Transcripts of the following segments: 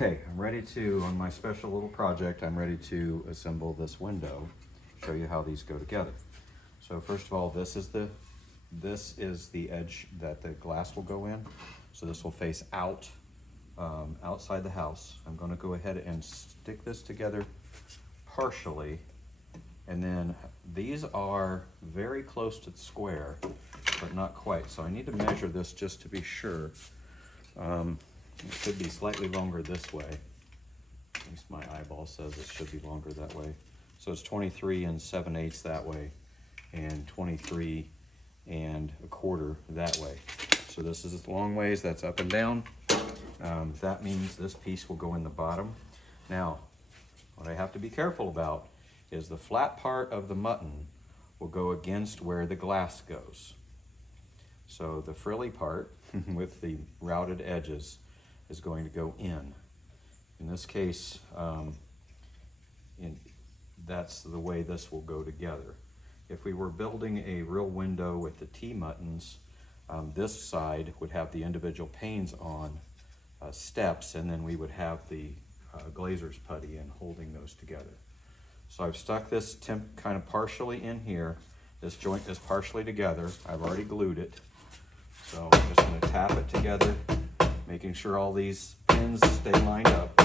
Okay, I'm ready to, on my special little project, I'm ready to assemble this window, show you how these go together. So first of all, this is the edge that the glass will go in. So this will face out, outside the house. I'm gonna go ahead and stick this together partially. And then these are very close to the square, but not quite. So I need to measure this just to be sure. It should be slightly longer this way. At least my eyeball says it should be longer that way. So it's 23 7/8 that way, and 23 1/4 that way. So this is long ways, that's up and down. That means this piece will go in the bottom. Now, what I have to be careful about is the flat part of the mutton will go against where the glass goes. So the frilly part with the routed edges is going to go in. In this case, that's the way this will go together. If we were building a real window with the T-muttons, this side would have the individual panes on steps, and then we would have the glazer's putty in holding those together. So I've stuck this kind of partially in here. This joint is partially together. I've already glued it. So I'm just going to tap it together, making sure all these pins stay lined up.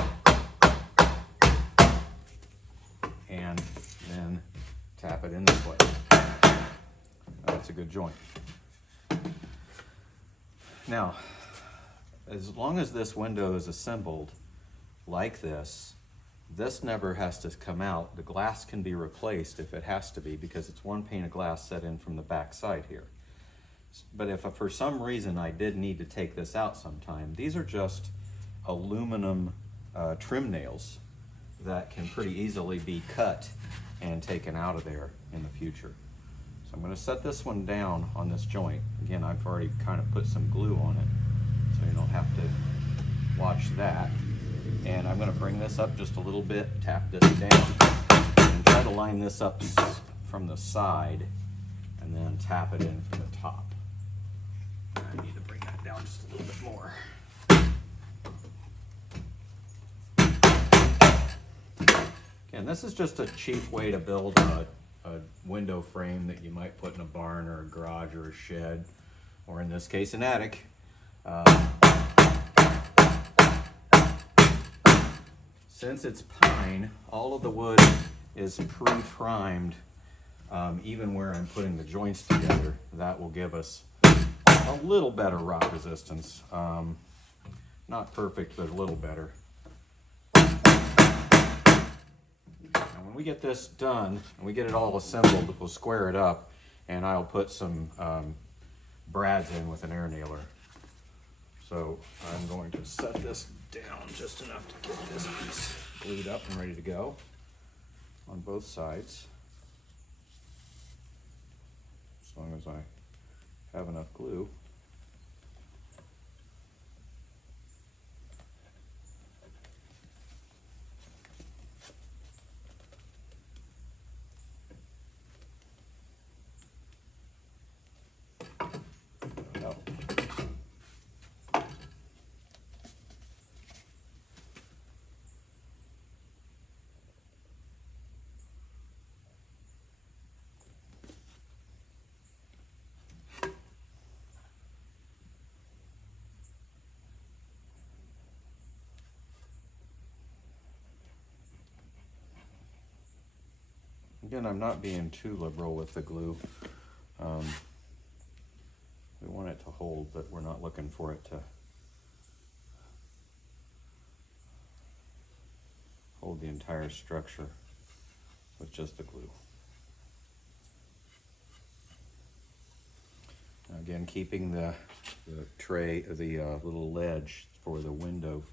And then tap it in this way. That's a good joint. Now, as long as this window is assembled like this, this never has to come out. The glass can be replaced if it has to be, because it's one pane of glass set in from the back side here. But if for some reason I did need to take this out sometime, these are just aluminum trim nails that can pretty easily be cut and taken out of there in the future. So I'm going to set this one down on this joint. Again, I've already kind of put some glue on it, so you don't have to watch that. And I'm going to bring this up just a little bit, tap this down, and try to line this up from the side, and then tap it in from the top. I need to bring that down just a little bit more. And this is just a cheap way to build a window frame that you might put in a barn or a garage or a shed, or in this case, an attic. Since it's pine, all of the wood is pre-primed, even where I'm putting the joints together. That will give us a little better rot resistance. Not perfect, but a little better. Now when we get this done, and we get it all assembled, we'll square it up, and I'll put some brads in with an air nailer. So I'm going to set this down just enough to get this piece glued up and ready to go on both sides. As long as I have enough glue. Again, I'm not being too liberal with the glue. We want it to hold, but we're not looking for it to hold the entire structure with just the glue. Now again, keeping the tray, the little ledge for the window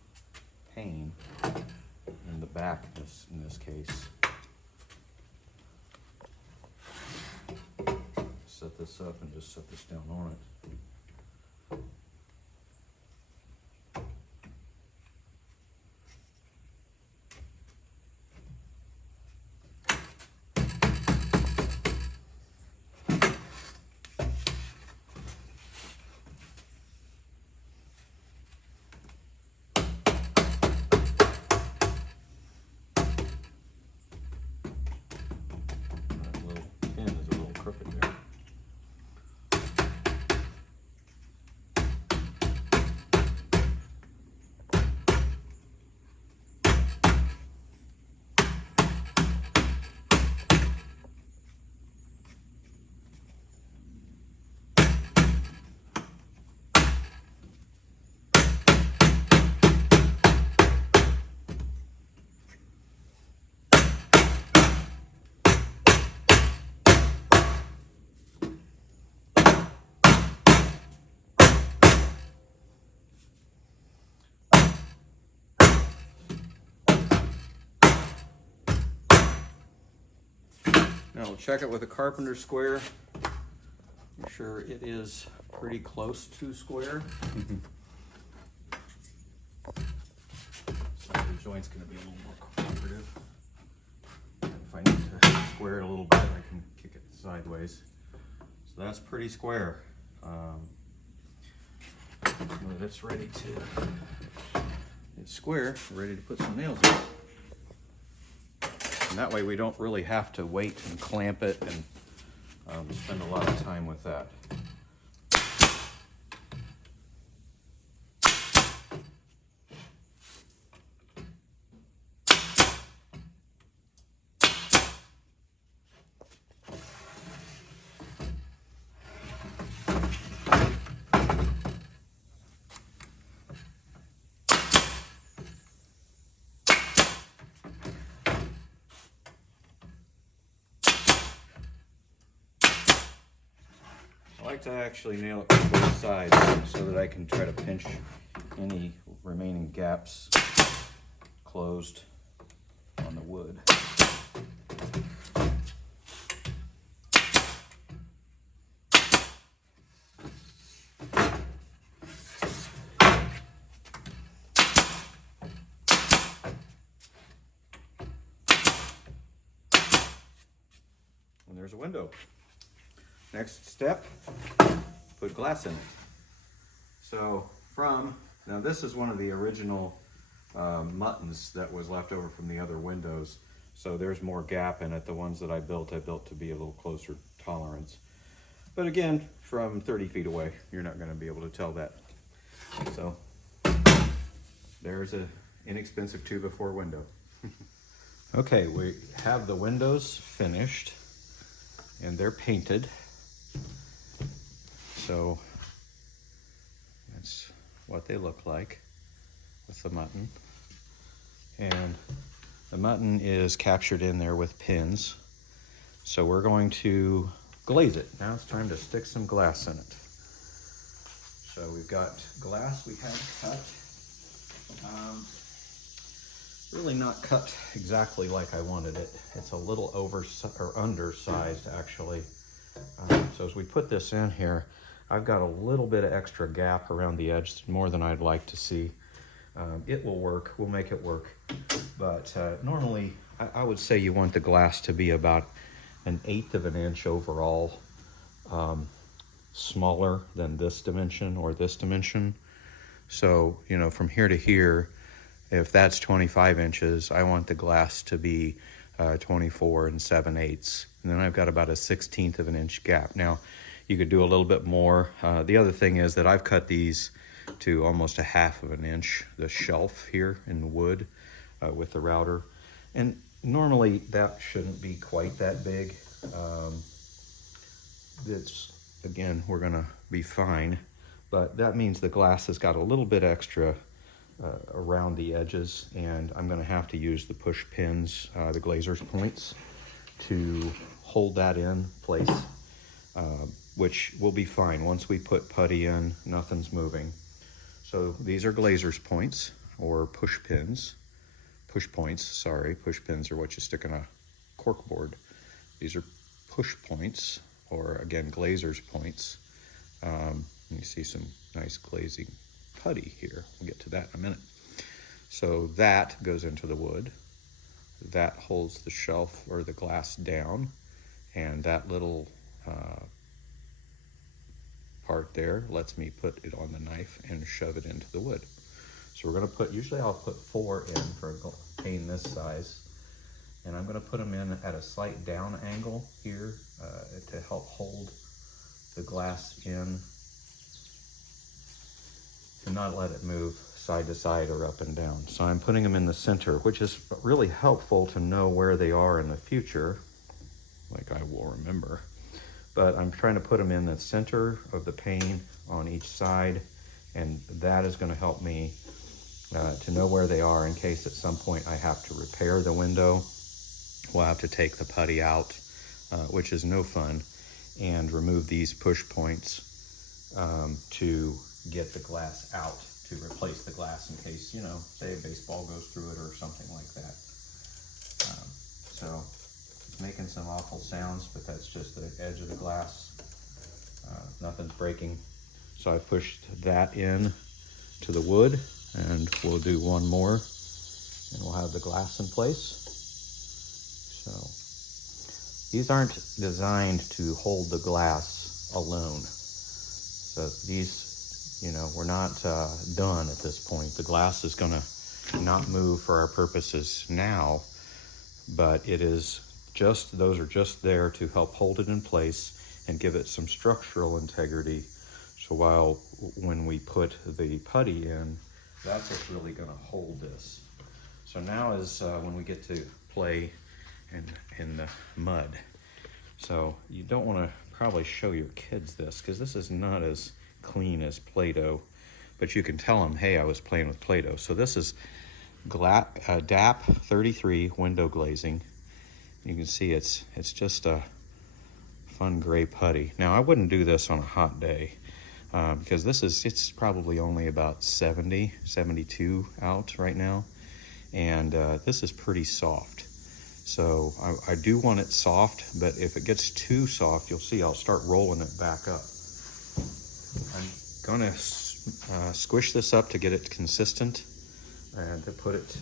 pane in the back in this case. Set this up and just set this down on it. Now we'll check it with a carpenter square. I'm sure it is pretty close to square. So the joint's going to be a little more cooperative. If I need to square it a little bit, I can kick it sideways. So that's pretty square. It's ready to, it's square, ready to put some nails in. And that way we don't really have to wait and clamp it and spend a lot of time with that. I like to actually nail it from both sides so that I can try to pinch any remaining gaps closed on the wood. And there's a window. Next step, put glass in it. So now this is one of the original muttons that was left over from the other windows. So there's more gap in it. The ones that I built to be a little closer tolerance. But again, from 30 feet away, you're not gonna be able to tell that. So there's an inexpensive 2x4 window. Okay, we have the windows finished and they're painted. So that's what they look like with the mutton. And the mutton is captured in there with pins. So we're going to glaze it. Now it's time to stick some glass in it. So we've got glass we had cut. Really not cut exactly like I wanted it. It's a little undersized actually. So as we put this in here, I've got a little bit of extra gap around the edge, more than I'd like to see. It will work, we'll make it work. But normally, I would say you want the glass to be about 1/8 of an inch overall, smaller than this dimension or this dimension. So, you know, from here to here, if that's 25 inches, I want the glass to be 24 7/8. And then I've got about a 1/16 of an inch gap. Now, you could do a little bit more. The other thing is that I've cut these to almost 1/2 of an inch, the shelf here in the wood with the router. And normally that shouldn't be quite that big. Again, we're gonna be fine, but that means the glass has got a little bit extra around the edges, and I'm gonna have to use the push pins, the glazer's points, to hold that in place, which will be fine. Once we put putty in, nothing's moving. So these are glazer's points, or push pins. Push points, sorry. Push pins are what you stick in a cork board. These are push points, or again, glazer's points. You see some nice glazing putty here. We'll get to that in a minute. So that goes into the wood. That holds the shelf or the glass down, and that little part there lets me put it on the knife and shove it into the wood. So we're going to put, usually I'll put 4 in for a pane this size, and I'm going to put them in at a slight down angle here to help hold the glass in and not let it move side to side or up and down. So I'm putting them in the center, which is really helpful to know where they are in the future, like I will remember. But I'm trying to put them in the center of the pane on each side, and that is going to help me to know where they are in case at some point I have to repair the window. We'll have to take the putty out, which is no fun, and remove these push points to get the glass out, to replace the glass in case, you know, say a baseball goes through it or something like that. So making some awful sounds, but that's just the edge of the glass. Nothing's breaking. So I pushed that in to the wood, and we'll do one more, and we'll have the glass in place. So these aren't designed to hold the glass alone. So these, you know, we're not done at this point. The glass is gonna not move for our purposes now, but it is just, those are just there to help hold it in place and give it some structural integrity. So when we put the putty in, that's what's really gonna hold this. So now is when we get to play in the mud. So you don't wanna probably show your kids this, because this is not as clean as Play-Doh, but you can tell them, hey, I was playing with Play-Doh. So this is DAP 33 window glazing. You can see it's just a fun gray putty. Now I wouldn't do this on a hot day because it's probably only about 70, 72 out right now, and this is pretty soft. So I do want it soft, but if it gets too soft, you'll see I'll start rolling it back up. I'm gonna squish this up to get it consistent and to put it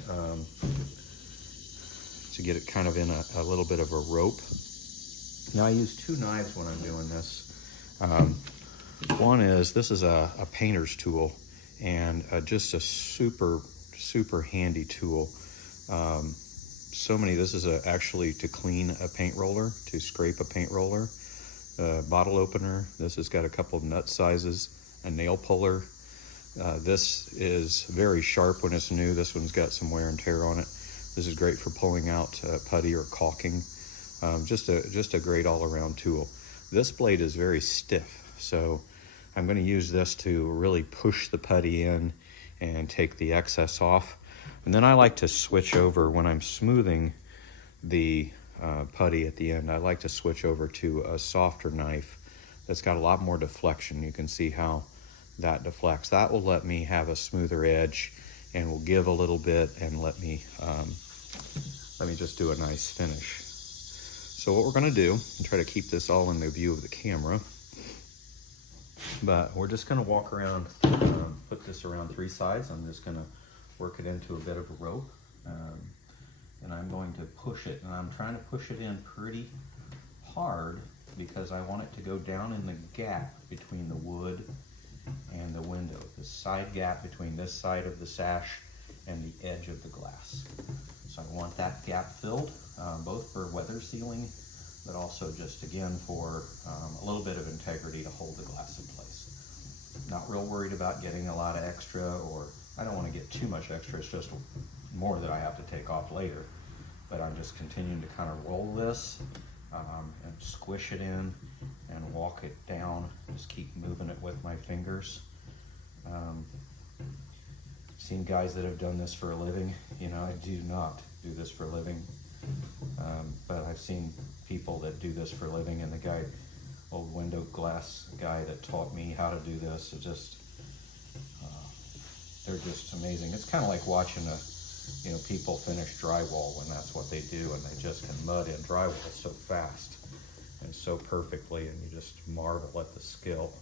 to get it kind of in a little bit of a rope. Now I use two knives when I'm doing this. One is, this is a painter's tool, and just a super handy tool. This is actually to clean a paint roller, to scrape a paint roller. Bottle opener, this has got a couple of nut sizes, a nail puller. This is very sharp when it's new. This one's got some wear and tear on it. This is great for pulling out putty or caulking. Just a great all-around tool. This blade is very stiff, so I'm going to use this to really push the putty in and take the excess off. And then I like to switch over when I'm smoothing the putty at the end. I like to switch over to a softer knife that's got a lot more deflection. You can see how that deflects. That will let me have a smoother edge and will give a little bit and let me just do a nice finish. So what we're gonna do, and try to keep this all in the view of the camera, but we're just gonna walk around, put this around three sides. I'm just gonna work it into a bit of a rope, and I'm going to push it, and I'm trying to push it in pretty hard because I want it to go down in the gap between the wood and the window, the side gap between this side of the sash and the edge of the glass. So I want that gap filled, both for weather sealing, but also just again for a little bit of integrity to hold the glass in place. Not real worried about getting a lot of extra, or I don't want to get too much extra, it's just more that I have to take off later. But I'm just continuing to kind of roll this and squish it in and walk it down. Just keep moving it with my fingers. Seen guys that have done this for a living. You know, I do not do this for a living, but I've seen people that do this for a living, and the old window glass guy that taught me how to do this, they're just amazing. It's kind of like watching people finish drywall when that's what they do, and they just can mud in drywall so fast and so perfectly, and you just marvel at the skill.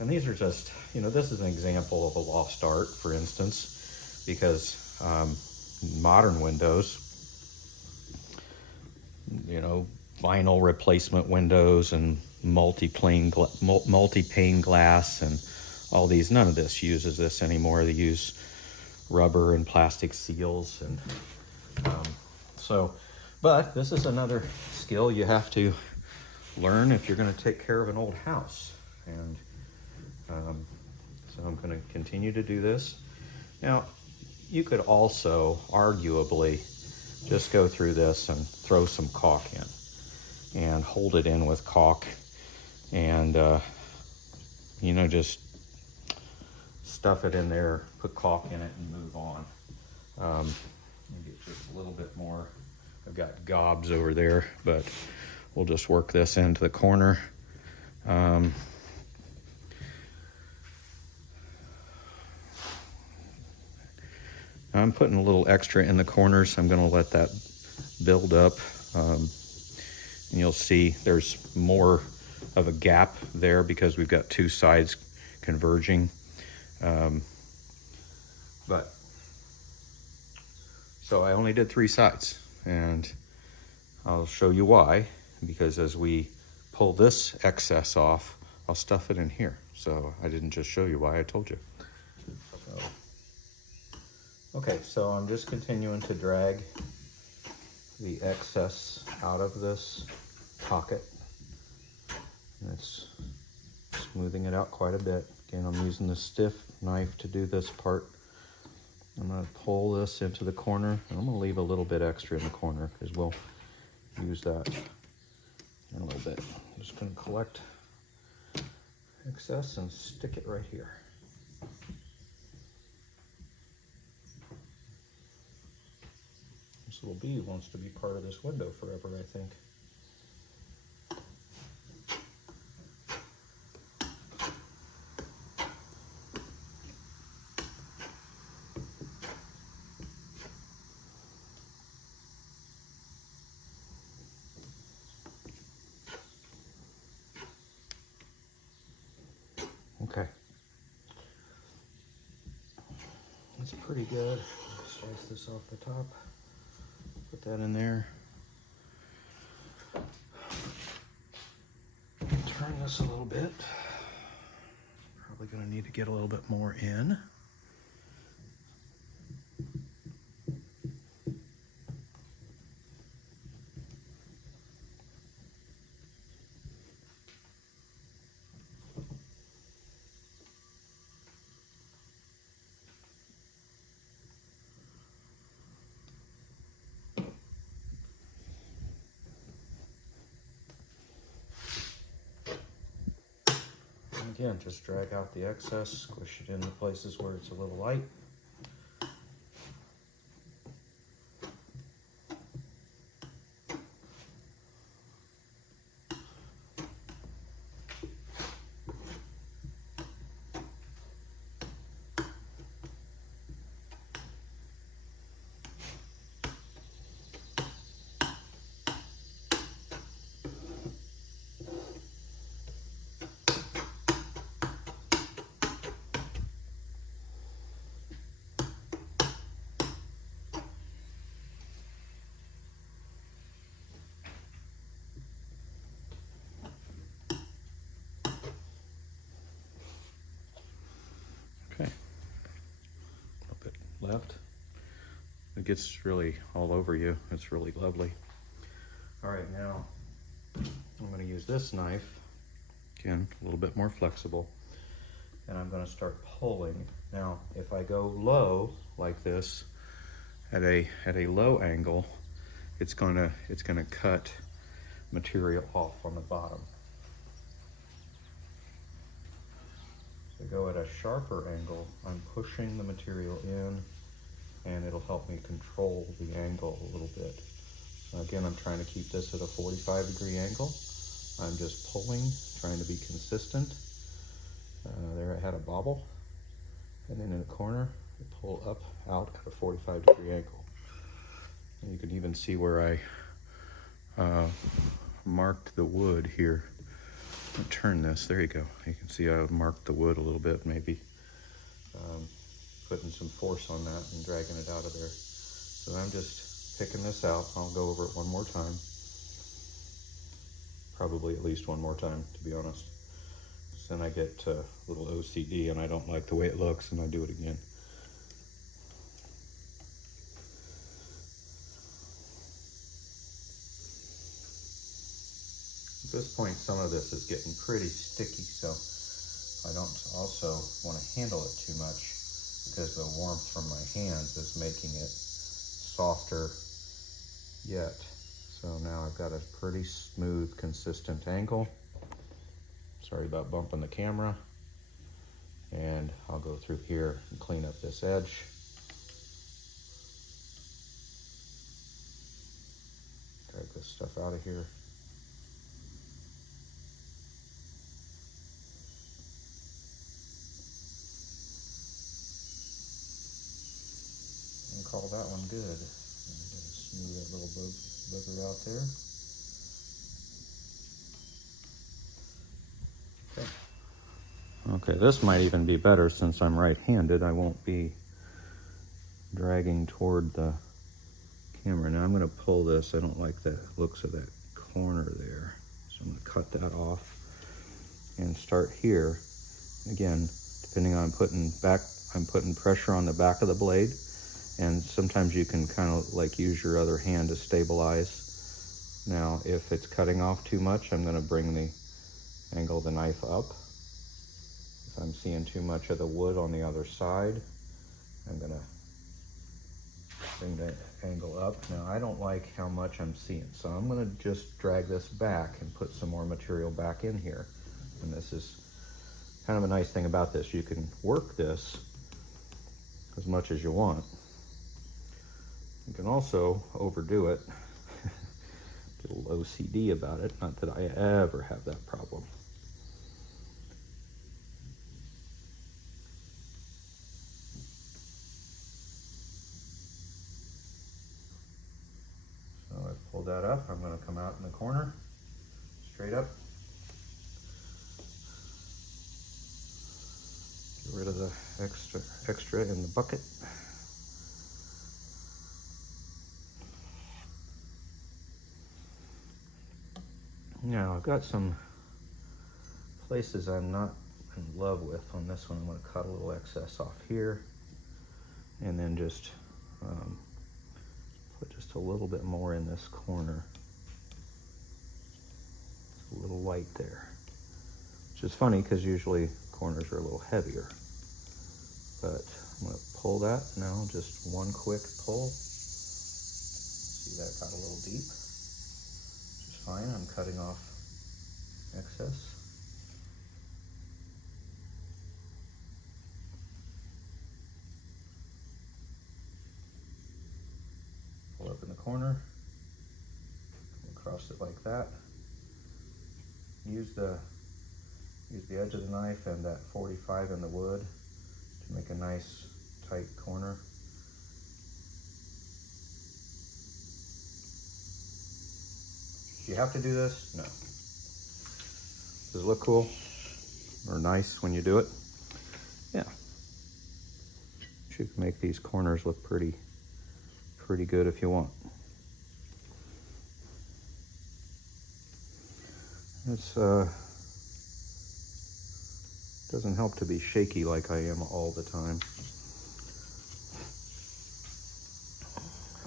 And these are just, this is an example of a lost art, for instance, because modern windows, vinyl replacement windows and multi-pane glass and all these, none of this uses this anymore. They use rubber and plastic seals, and but this is another skill you have to learn if you're going to take care of an old house. And so I'm going to continue to do this. Now, you could also arguably just go through this and throw some caulk in and hold it in with caulk, and just stuff it in there, put caulk in it, and move on. Maybe just a little bit more. I've got gobs over there, but we'll just work this into the corner. I'm putting a little extra in the corners. I'm going to let that build up. And you'll see there's more of a gap there because we've got two sides converging. But so I only did 3 sides, and I'll show you why, because as we pull this excess off, I'll stuff it in here. So I didn't just show you why, I told you. So, okay, so I'm just continuing to drag the excess out of this pocket. And it's smoothing it out quite a bit. Again, I'm using the stiff knife to do this part. I'm going to pull this into the corner. And I'm going to leave a little bit extra in the corner because we'll use that in a little bit. I'm just going to collect excess and stick it right here. This little bee wants to be part of this window forever, I think. Okay. That's pretty good. Slice this off the top. Put that in there. Turn this a little bit. Probably going to need to get a little bit more in. Again, just drag out the excess, squish it into places where it's a little light. Okay, a little bit left. It gets really all over you. It's really lovely. All right, now I'm going to use this knife, again, a little bit more flexible, and I'm going to start pulling. Now, if I go low like this, at a low angle, it's gonna cut material off on the bottom. To go at a sharper angle, I'm pushing the material in, and it'll help me control the angle a little bit. So again, I'm trying to keep this at a 45-degree angle. I'm just pulling, trying to be consistent. There I had a bobble, and then in the corner, I pull up, out at a 45-degree angle. And you can even see where I marked the wood here. Turn this, there you go. You can see I marked the wood a little bit, maybe putting some force on that and dragging it out of there. So I'm just picking this out. I'll go over it one more time. Probably at least one more time, to be honest. So then I get a little OCD and I don't like the way it looks, and I do it again. At this point, some of this is getting pretty sticky, so I don't also want to handle it too much because the warmth from my hands is making it softer yet. So now I've got a pretty smooth, consistent angle. Sorry about bumping the camera. And I'll go through here and clean up this edge. Drag this stuff out of here. And call that one good. Smooth that little booger out there. Okay, this might even be better since I'm right-handed. I won't be dragging toward the camera. Now I'm going to pull this. I don't like the looks of that corner there. So I'm going to cut that off and start here. Again, depending on I'm putting pressure on the back of the blade, and sometimes you can kind of like use your other hand to stabilize. Now, if it's cutting off too much, I'm going to bring the angle of the knife up. If I'm seeing too much of the wood on the other side, I'm going to bring the angle up. Now, I don't like how much I'm seeing, so I'm going to just drag this back and put some more material back in here. And this is kind of a nice thing about this. You can work this as much as you want. You can also overdo it. Get a little OCD about it. Not that I ever have that problem. So I've pulled that up. I'm going to come out in the corner, straight up. Get rid of the extra in the bucket. Now I've got some places I'm not in love with on this one. I'm going to cut a little excess off here, and then just put just a little bit more in this corner. It's a little light there, which is funny because usually corners are a little heavier. But I'm going to pull that now, just one quick pull. See, that got a little deep, which is fine. I'm cutting off excess. Pull up in the corner, across it like that. Use the edge of the knife and that 45 in the wood to make a nice tight corner. Do you have to do this? No. Does it look cool or nice when you do it? Yeah. You can make these corners look pretty good if you want. It's doesn't help to be shaky like I am all the time.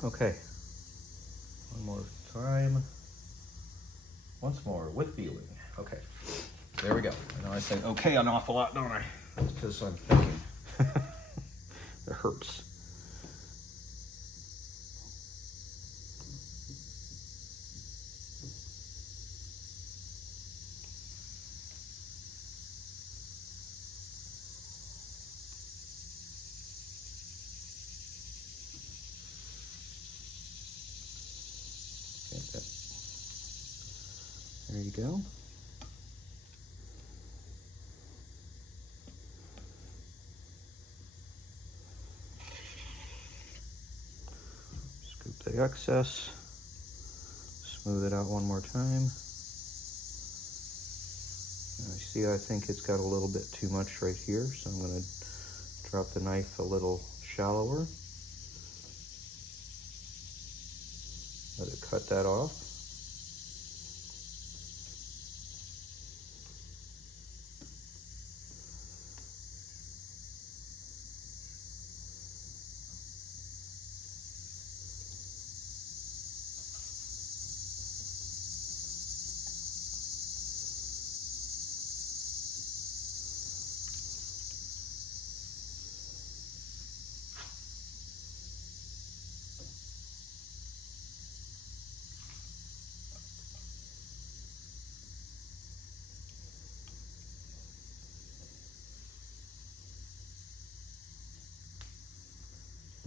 Okay, one more time. Once more with feeling. Okay, there we go. I know I say okay an awful lot, don't I? That's because I'm thinking. It hurts. There you go. Scoop the excess. Smooth it out one more time. Now, see, I think it's got a little bit too much right here, so I'm going to drop the knife a little shallower. Let it cut that off.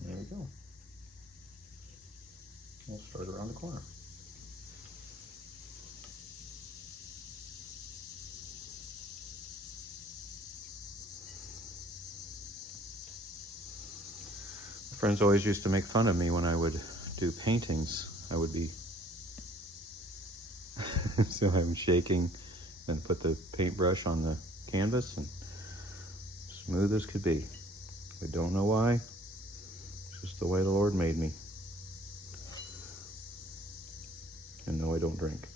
There we go. We'll start around the corner. Friends always used to make fun of me when I would do paintings. I would be so I'm shaking and put the paintbrush on the canvas, and Smooth as could be. I don't know why. It's just the way the Lord made me. And no, I don't drink.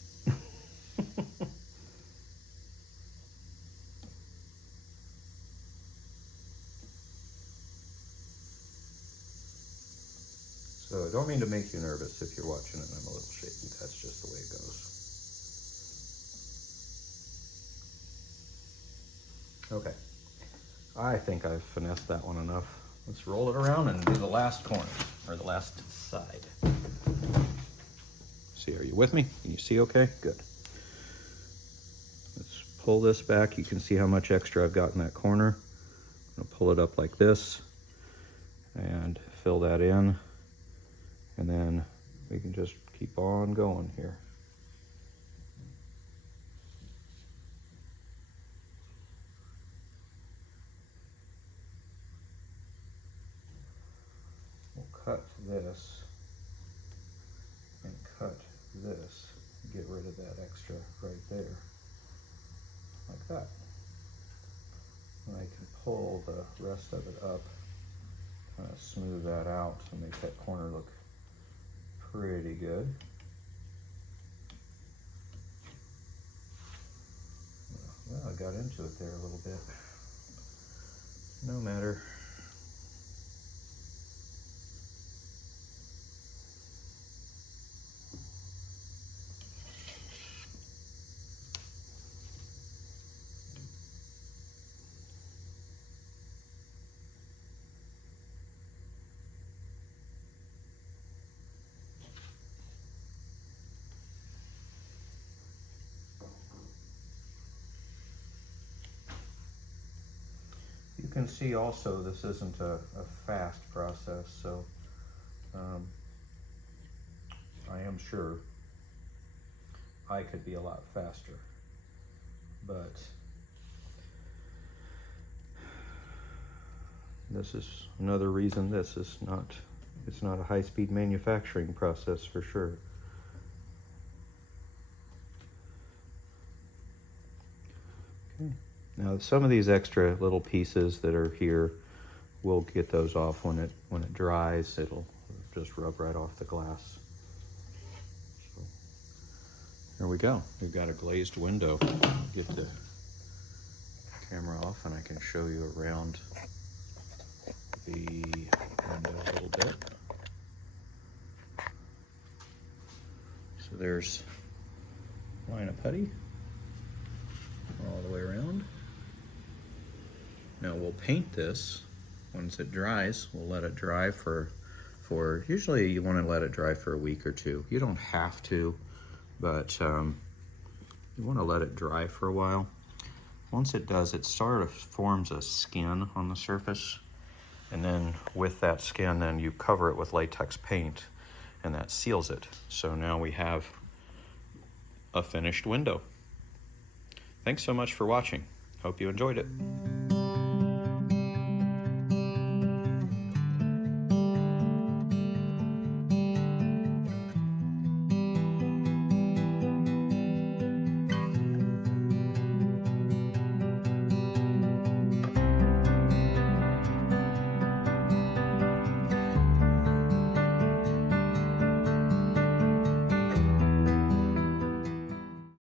So I don't mean to make you nervous if you're watching and I'm a little shaky. That's just the way it goes. Okay. I think I've finessed that one enough. Let's roll it around and do the last corner, or the last side. See, are you with me? Can you see okay? Good. Let's pull this back. You can see how much extra I've got in that corner. I'm gonna pull it up like this and fill that in. And then we can just keep on going here. We'll cut this and cut this, get rid of that extra right there, like that. And I can pull the rest of it up, kind of smooth that out to make that corner look pretty good. Well, I got into it there a little bit. No matter. You can see also this isn't a fast process, so I am sure I could be a lot faster, but this is another reason this is not, it's not a high-speed manufacturing process for sure. Okay. Now some of these extra little pieces that are here, we'll get those off when it dries. It'll just rub right off the glass. So here we go. We've got a glazed window. Get the camera off and I can show you around the window a little bit. So there's a line of putty all the way around. Now we'll paint this. Once it dries, we'll let it dry for usually you want to let it dry for a week or two. You don't have to, but you want to let it dry for a while. Once it does, it sort of forms a skin on the surface, and then with that skin, then you cover it with latex paint, and that seals it. So now we have a finished window. Thanks so much for watching. Hope you enjoyed it.